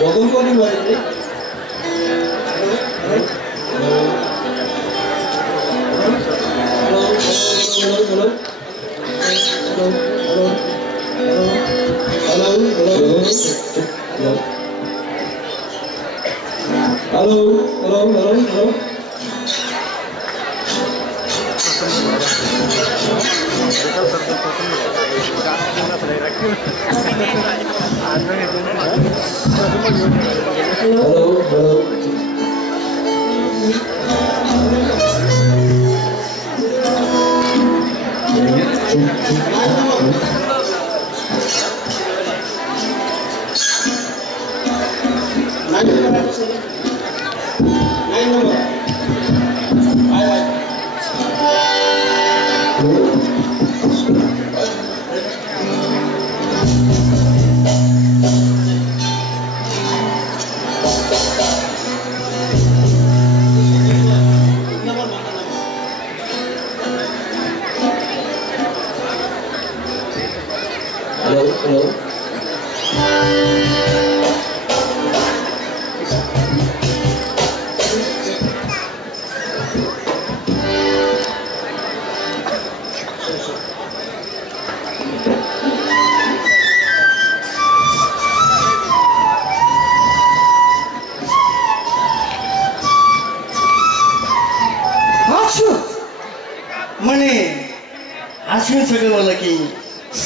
Welcome calling what is it? Hello.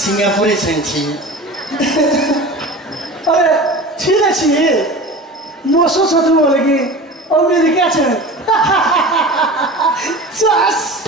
Singapure छैनछि अरे ठीक अछि म सोच्छु होला कि अमेरिका छ जस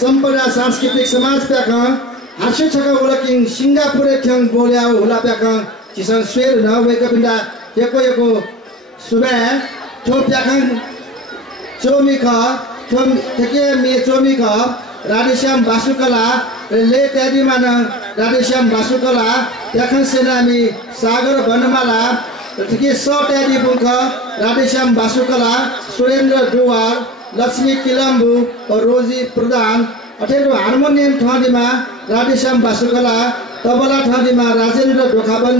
सम्पदा सांस्कृतिक समाज प्याक हास्य छका वलकिङ सिंगापुरे थ्याङ बोल्या होला प्याक चिसन स्वेर न वेक बिन्दा एको सुबे थो प्याकङ चोमिख थो थके मे चोमिख राधेश्याम बासुकला ले ट्याडी मान राधेश्याम बासुकला प्याकङ सेनामी सागर वनमाला थके स ट्याडी बुख राधेश्याम बासुकला सुरेन्द्र दुवार लक्ष्मी किलम्बु और रोजी प्रधान अठेरो हार्मोनियम ठाडीमा राधेश्याम बासुकला तबला ठाडीमा राजेन्द्र ढोकाबन